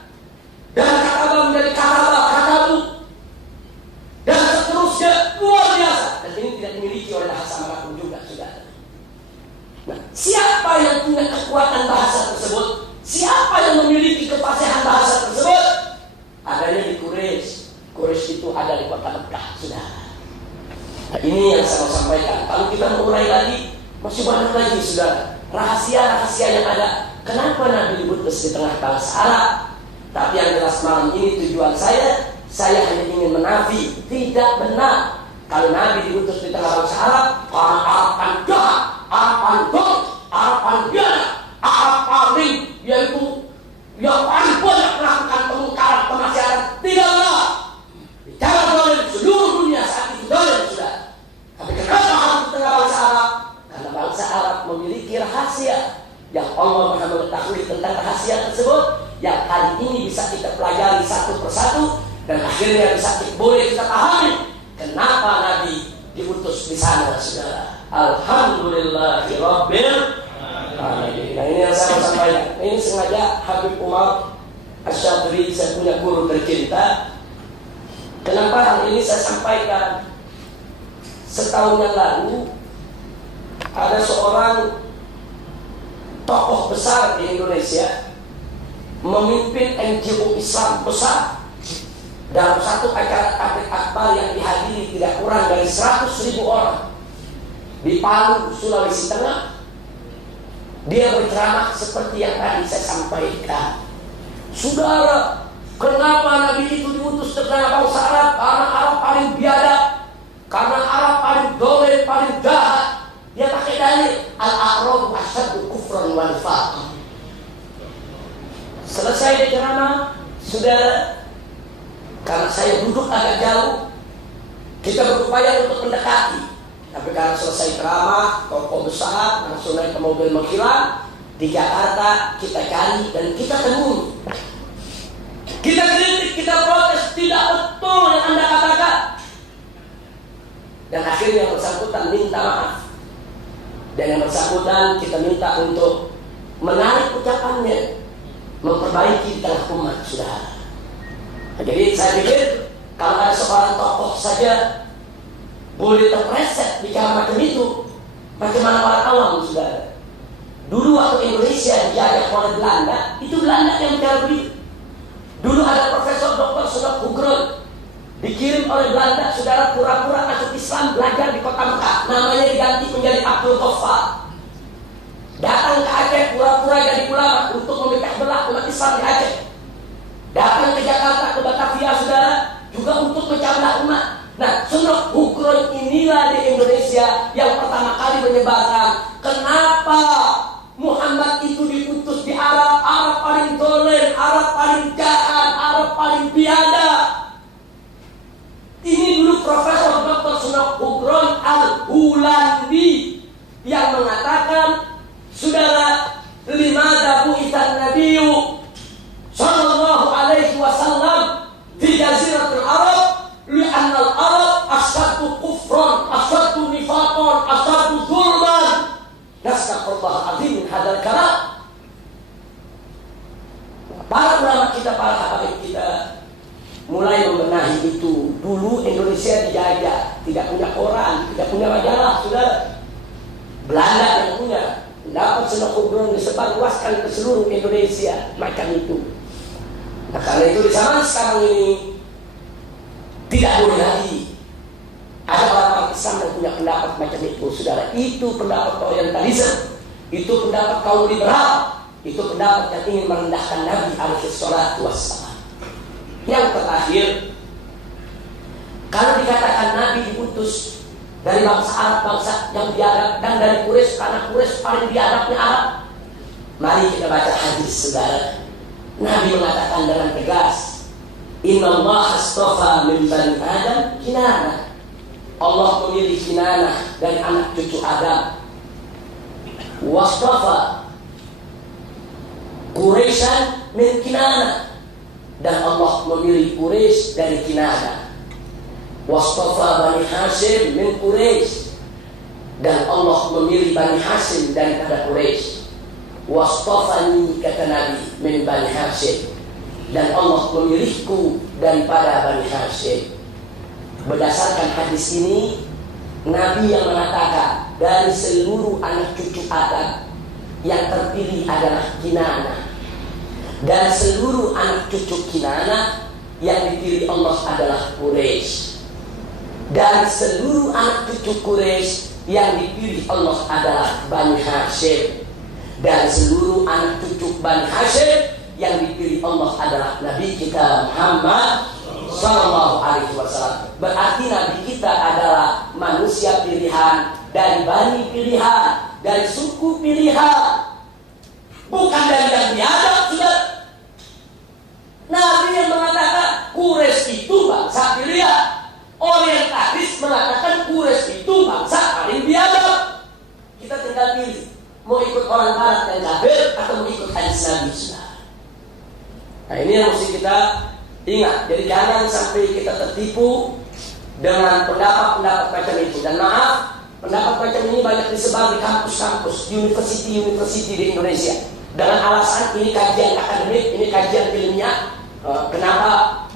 Dan kata ba menjadi kata ba, kata bu, dan seterusnya. Luar biasa. Dan ini tidak dimiliki oleh bahasa manapun juga, saudara. Nah, siapa yang punya kekuatan bahasa tersebut? Siapa yang memiliki kefasihan bahasa tersebut? Adanya di Quraisy. Quraisy itu ada di kota Mekah, saudara. Nah, ini yang saya mau sampaikan. Kalau kita mulai lagi, masih banyak lagi, saudara, rahasia-rahasia yang ada. Kenapa Nabi diutus di tengah bangsa Arab? Tapi yang jelas malam ini tujuan saya hanya ingin menafi, tidak benar kalau Nabi diutus di tengah bangsa Arab karena Arab kan jahat, Arab kan dong, Arab kan biadab, Arab paling, yaitu yang paling banyak melakukan pemungkaran, kemaksiatan. Tidak benar. Bicara dolim seluruh dunia saat itu dolim, sudah. Tapi kenapa Arab di tengah bangsa Arab? Karena bangsa Arab memiliki rahasia yang Allah Maha mengetahui tentang rahasia tersebut, yang kali ini bisa kita pelajari satu persatu, dan akhirnya bisa boleh kita pahami kenapa Nabi diutus di sana, saudara. Alhamdulillahirabbil alamin. Nah, ini yang saya mau sampaikan. Ini sengaja Habib Umar Asy-Syadhili, saya punya guru tercinta. Kenapa hal ini saya sampaikan? Setahun yang lalu ada seorang tokoh besar di Indonesia memimpin NGO Islam besar dalam satu acara tabligh akbar yang dihadiri tidak kurang dari 100.000 orang di Palu, Sulawesi Tengah. Dia berceramah seperti yang tadi saya sampaikan. Saudara, kenapa Nabi itu diutus ke tengah bangsa Arab? Karena Arab paling biadab, karena Arab paling dolim, paling jahat. Dia pakai dalil al-a'rabu asyaddu kufran wa nifaqan. Selesai dia ceramah, saudara, karena saya duduk agak jauh, kita berupaya untuk mendekati. Tapi karena selesai ceramah, tokoh besar langsung naik ke mobil menghilang. Di Jakarta kita cari dan kita temui. Kita kritik, kita protes, tidak betul yang Anda katakan. Dan akhirnya yang bersangkutan minta maaf. Dan yang bersangkutan kita minta untuk menarik ucapannya, memperbaiki di tengah umat, saudara. Jadi saya pikir kalau ada seorang tokoh saja boleh terpreset bicara macam itu, bagaimana orang awam, saudara? Dulu waktu Indonesia dijajah oleh Belanda, itu Belanda yang bicara begitu. Dulu ada Profesor Dr. Sudok Hugrun, dikirim oleh Belanda, saudara, pura-pura masuk Islam, belajar di kota Mekah, namanya diganti menjadi Abdul Ghaffar. Datang ke Aceh, pura-pura jadi ulama untuk memecah belah umat Islam di Aceh. Datang ke Jakarta, ke Batavia, saudara, juga untuk memecah belah umat. Nah, Sudok Hugrun Hugron inilah di Indonesia yang pertama kali menyebarkan. Kenapa Muhammad itu diutus di Arab? Arab paling dolen, Arab paling jahat, Arab paling biadab. Ini dulu Profesor Dr. Sunok Hugron Al-Hulandi yang mengatakan, saudara, limada bu'itan nabiyyu sallallahu alaihi wasallam di jaziratul Arab li'anna al-Arab asyaddu kufran, asyaddu nifaqan, asyaddu zulman. Nastaghfirullah azim min hadzal kalam. Para ulama kita, para habaib kita mulai membenahi itu. Dulu Indonesia dijajah, tidak punya koran, tidak punya majalah, saudara. Belanda yang punya. Dapat Sunok Hugron disebarluaskan ke seluruh Indonesia macam itu. Nah, karena itu di zaman sekarang ini tidak boleh lagi ada orang-orang Islam yang punya pendapat macam itu, saudara. Itu pendapat orientalisme, itu pendapat kaum liberal, itu pendapat yang ingin merendahkan Nabi alaihi salatu wassalam. Yang terakhir, kalau dikatakan Nabi diutus dari bangsa Arab, bangsa yang biadab, dan dari Quraisy, karena Quraisy paling biadabnya Arab. Mari kita baca hadis, saudara. Nabi mengatakan dengan tegas, Inna Allah astafa min bani Adam Kinanah. Allah memilih Kinanah dari anak cucu Adam. Wastafa Quraisyan min Kinanah, dan Allah memilih Quraisy dari Kinanah. Wastafa Bani Hashim min Quraisy, dan Allah memilih Bani Hashim daripada Quraisy. Wastafani, kata Nabi, min Bani Hashim, dan Allah memilihku daripada Bani Hashim. Berdasarkan hadis ini, Nabi yang mengatakan dari seluruh anak cucu Adam yang terpilih adalah Kinanah, dan seluruh anak cucu Kinanah yang dipilih Allah adalah Quraisy, dan seluruh anak cucu Quraisy yang dipilih Allah adalah Bani Hashim, dan seluruh anak cucu Bani Hashim yang dipilih Allah adalah Nabi kita Muhammad sallallahu alaihi wasallam. Berarti Nabi kita adalah manusia pilihan, dari bani pilihan, dari suku pilihan, bukan dari yang biadab, sudah. Nabi yang mengatakan Quraisy itu bangsa pilihan, orientalis mengatakan Quraisy itu bangsa paling biadab. Kita tinggal pilih, mau ikut orang barat yang kafir atau mau ikut hadis Nabi, sudah. Nah, ini yang mesti kita ingat. Jadi jangan sampai kita tertipu dengan pendapat-pendapat macam itu. Dan maaf, pendapat macam ini banyak disebar di kampus-kampus, university di Indonesia, dengan alasan ini kajian akademik, ini kajian ilmiah. Kenapa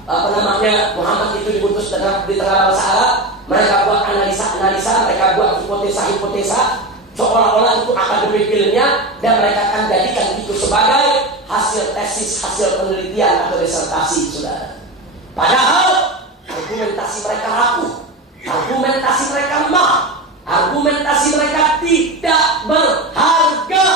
Muhammad itu diutus di tengah bangsa Arab? Mereka buat analisa, mereka buat hipotesa, seolah-olah itu akademik ilmiah, dan mereka akan jadikan itu sebagai hasil tesis, hasil penelitian atau disertasi, saudara. Padahal argumentasi mereka rapuh, argumentasi mereka lemah, argumentasi mereka tidak berharga.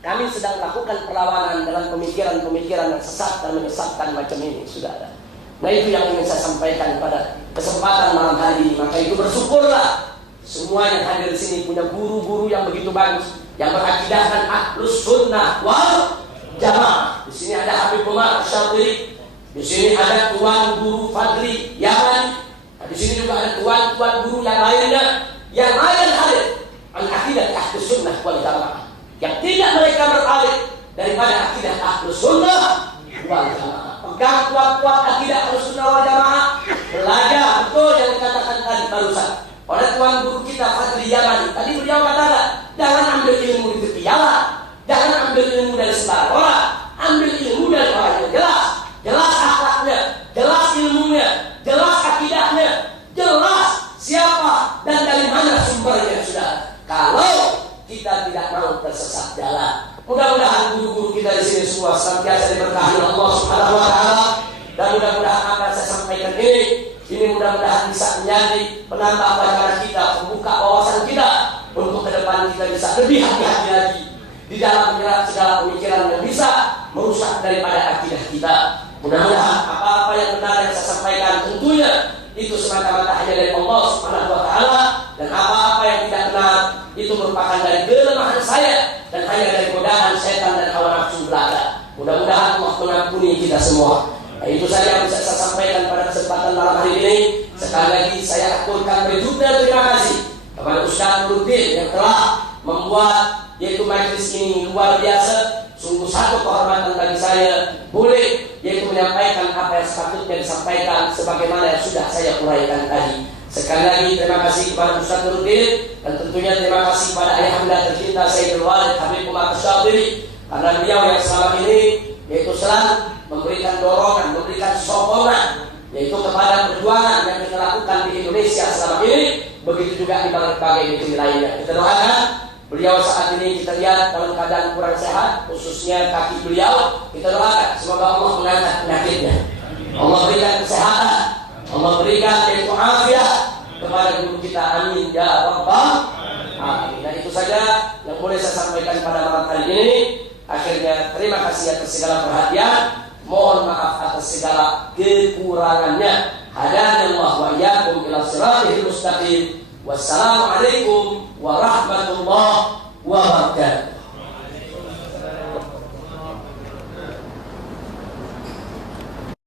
Kami sedang melakukan perlawanan dalam pemikiran-pemikiran yang sesat dan menyesatkan macam ini, saudara. Nah, itu yang ingin saya sampaikan pada kesempatan malam hari ini. Maka itu bersyukurlah semua yang hadir di sini punya guru-guru yang begitu bagus, yang berakidahkan Ahlus Sunnah wal Jamaah. Di sini ada Habib Umar Syadili, di sini ada Tuan Guru Fadli Yaman, di sini juga ada tuan-tuan guru yang lainnya, yang lain hadir al-aqidah Ahlus Sunnah wal Jamaah, yang tidak mereka beralih daripada akidah Ahlus Sunnah wal Jamaah. Pegang kuat-kuat akidah Ahlus Sunnah wal Jamaah, belajar betul yang dikatakan tadi barusan oleh tuan guru kita Fadli Yaman. Tadi beliau katakan, jangan ambil ilmu di tepi jalan, jangan ambil ilmu dari sembarang orang, ambil ilmu dari orang yang jelas akhlaknya, jelas ilmunya, jelas akidahnya, jelas siapa dan dari mana sumbernya, sudah. Kalau kita tidak mau tersesat jalan, mudah-mudahan guru-guru kita di sini semua senantiasa diberkahi Allah Subhanahu wa taala, dan mudah-mudahan apa yang saya sampaikan ini mudah-mudahan bisa menjadi penambah pelajaran kita, membuka wawasan kita untuk ke depan kita bisa lebih hati-hati lagi di dalam menyerap segala pemikiran yang bisa merusak daripada akidah kita. Mudah-mudahan apa-apa yang benar yang saya sampaikan tentunya itu semata-mata hanya dari Allah Subhanahu wa taala, dan apa-apa yang tidak benar itu merupakan dari kelemahan saya dan hanya dari godaan setan dan hawa nafsu belaka. Mudah-mudahan Allah mengampuni kita semua. Nah, itu saja yang bisa saya sampaikan pada kesempatan malam hari ini. Sekali lagi saya aturkan berjuta terima kasih kepada Ustaz Nuruddin yang telah membuat yaitu majelis ini luar biasa. Sungguh satu kehormatan bagi saya boleh yaitu menyampaikan apa yang sepatutnya disampaikan sebagaimana yang sudah saya uraikan tadi. Sekali lagi terima kasih kepada Ustaz Nuruddin, dan tentunya terima kasih kepada ayahanda tercinta Sayyidul Walid Habib Umar Syafiri, karena beliau yang selama ini yaitu selalu memberikan dorongan, memberikan sokongan yaitu kepada perjuangan yang kita lakukan di Indonesia selama ini, begitu juga di berbagai negeri lainnya. Kita doakan beliau saat ini kita lihat dalam keadaan kurang sehat, khususnya kaki beliau. Kita doakan semoga Allah mengangkat penyakitnya, Allah berikan kesehatan, Allah berikan yaitu afiat kepada guru kita, amin ya rabbal alamin. Nah, itu saja yang boleh saya sampaikan pada malam hari ini. Akhirnya terima kasih atas segala perhatian, mohon maaf atas segala kekurangannya. Hadanallah wa iyyakum ila siratal mustaqim. Wassalamualaikum warahmatullahi wabarakatuh.